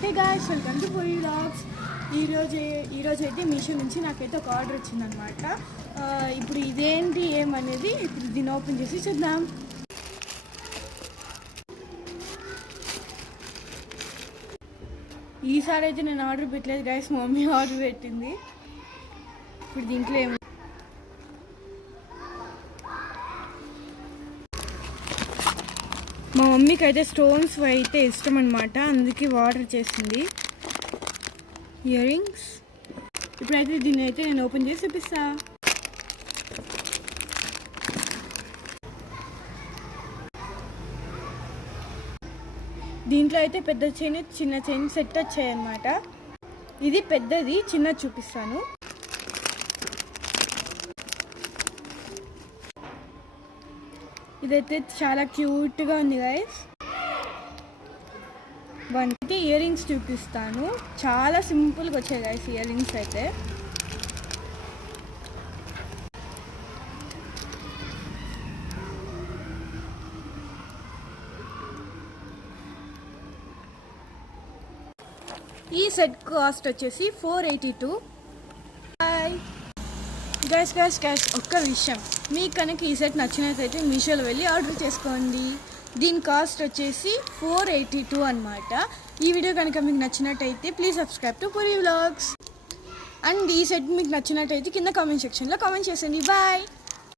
Hey guys, welcome to puri vlogs. ఈరోజు అయితే మీషో నుంచి నాకైతే ఒక ఆర్డర్ వచ్చిందనమాట. ఇప్పుడు ఇదేంటి ఏమనేది ఇప్పుడు దీన్ని ఓపెన్ చేసి చూద్దాం. ఈసారి అయితే నేను ఆర్డర్ పెట్టలేదు గాయ్స్, మా మమ్మీ ఆర్డర్ పెట్టింది. ఇప్పుడు దీంట్లో ఏమి మా మమ్మీకి అయితే స్టోన్స్ అయితే ఇష్టం అనమాట, అందుకే ఆర్డర్ చేసింది ఇయర్ రింగ్స్. ఇప్పుడైతే దీన్ని అయితే నేను ఓపెన్ చేసి చూపిస్తా. దీంట్లో అయితే పెద్ద చైన్ చిన్న చైన్ సెట్ వచ్చాయన్నమాట. ఇది పెద్దది, చిన్న చూపిస్తాను. ఇదైతే చాలా క్యూట్గా ఉంది గైస్. అయితే ఇయర్ రింగ్స్ చూపిస్తాను. చాలా సింపుల్గా వచ్చాయి గైస్ ఇయర్ రింగ్స్ అయితే. ఈ సెట్ కాస్ట్ వచ్చేసి 482. గైస్ ఒక్క విషయం, మీకు కనుక ఈ సెట్ నచ్చినట్లయితే మీషోలో వెళ్ళి ఆర్డర్ చేసుకోండి. దీని కాస్ట్ వచ్చేసి 482 అనమాట. ఈ వీడియో కనుక మీకు నచ్చినట్టయితే please subscribe to puri vlogs. And ఈ సెట్ మీకు నచ్చినట్టయితే కింద కామెంట్ సెక్షన్లో కామెంట్ చేసేయండి. బాయ్.